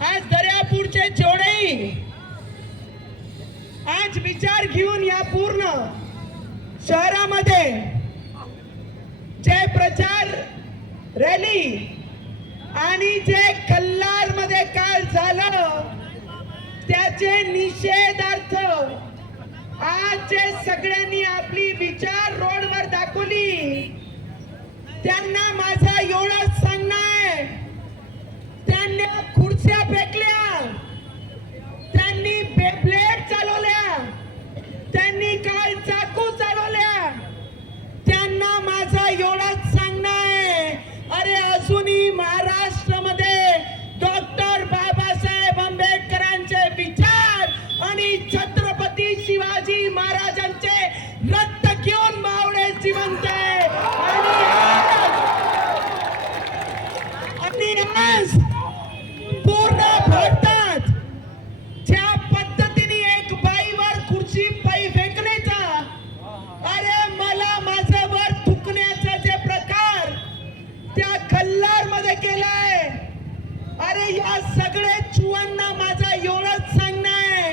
आज दर्यापूरचे चोडई आज विचार घेऊन या पूर्ण शहरामध्ये जे प्रचार रॅली आणि जे कल्लार मध्ये काल झालं त्याचे निषेधार्थ आज जे सगळ्यांनी आपली विचार रोडवर दाखवली त्यांना माझा एवढंच सांगणं आहे, त्यांनी खुर्च्या फेकल्या, त्यांनी बेब्लेड चालवल्या, त्यांनी काल चाकू चालवल्या, त्यांना माझा एवढंच सांगणं आहे, अरे अजूनही महाराष्ट्रामध्ये डॉक्टर बाबासाहेब आंबेडकरांचे विचार आणि छत्रपती शिवाजी महाराजांचे रक्त घेऊन मावळे जिवंत आहे आणि आज पूर्ण भारतात ज्या पद्धतीने एक बाईवर खुर्ची पायी फेकण्याचा, अरे मला माझ्यावर थुकण्याचा जे प्रकार त्या कल्लार मध्ये केलाय, अरे या सगळे चुवांना माझा एवढंच सांगणं आहे,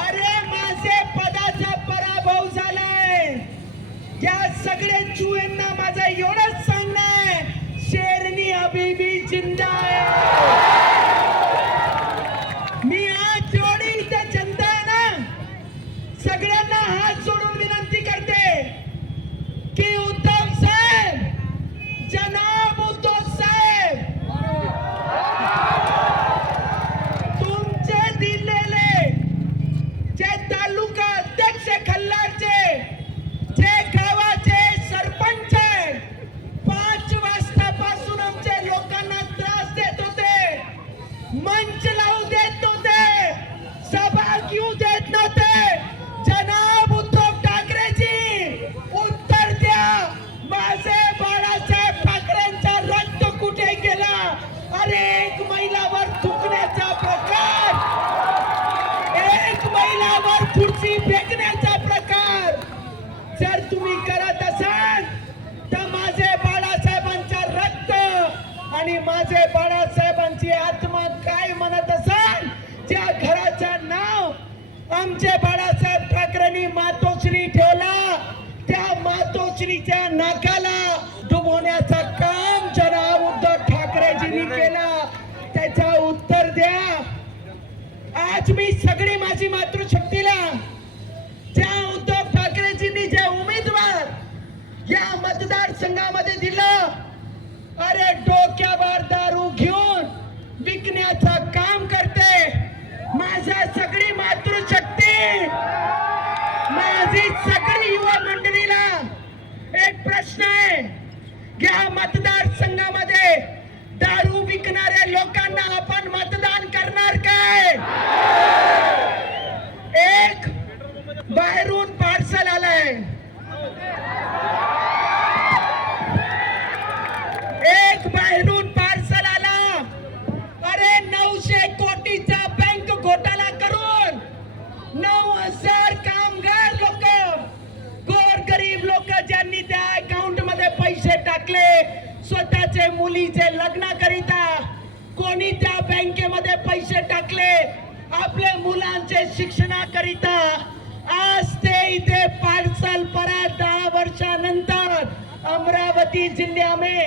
अरे माझे पदाचा पराभव झालाय, या सगळे चुयांना माझा एवढंच सांगणं आहे, शेरनी अभी भी जिंदा है। मी आज जोडी इथे जनता आहे ना, सगळ्यांना हात जोडून विनंती करते की उद्धव साहेब, जनाब उद्धव साहेब, तुमचे दिलेले जे तालुका अध्यक्ष खल्लारचे, जे गावाचे सरपंच आहे, 5 वाजतापासून आमच्या लोकांना त्रास देत होते, मंच लावू देत नव्हते, सभा घेऊ देत नव्हते, जनाब उद्धव ठाकरेजी उत्तर द्या, माझे बाळासाहेब ठाकरेंचा रक्त कुठे गेला? अरे एक महिलावर थुकण्याचा प्रकार, एक महिलावर खुर्ची फेकण्याचा प्रकार जर तुम्ही करत असाल तर माझे बाळासाहेबांचा रक्त आणि माझे बाळासाहेबांची आत्मा काय म्हणत असाल, ज्या घराचं नाव आमचे बाळासाहेब ठाकरेंनी मातोश्री ठेवला, त्या मातोश्रीच्या नाकाला डुबवण्याचं काम जनाब उद्धव ठाकरेजींनी केलं, त्याचा उत्तर द्या। आज मी सगळी माझी मातृशक्तीला ज्या उद्धव ठाकरेजींनी जे उमेदवार या मतदारसंघामध्ये दिलं, अरे डोक्यावर दारू घेऊन विकण्याचं काम करते, माझा सगळी मातृशक्ती, माझी सगळी युवा मंडळीला एक प्रश्न आहे, या मतदारसंघामध्ये दारू विकणाऱ्या लोकांना आपण मतदान करणार काय? एक बाहेरून पार्सल आलंय, एक बाहेरून पार्सल आला, अरे 900 कोटीचा बँक घोटाळा करून 9,000 कामगार लोक, गोरगरीब लोक ज्यांनी त्या अकाउंट मध्ये पैसे टाकले स्वतःचे मुलीचे लग्नाकरिता, कोणी त्या बँकेमध्ये पैसे टाकले आपल्या मुलांचे शिक्षणाकरिता, आज ते इथे पार्सल परत 10 वर्षानंतर अमरावती जिल्ह्यामध्ये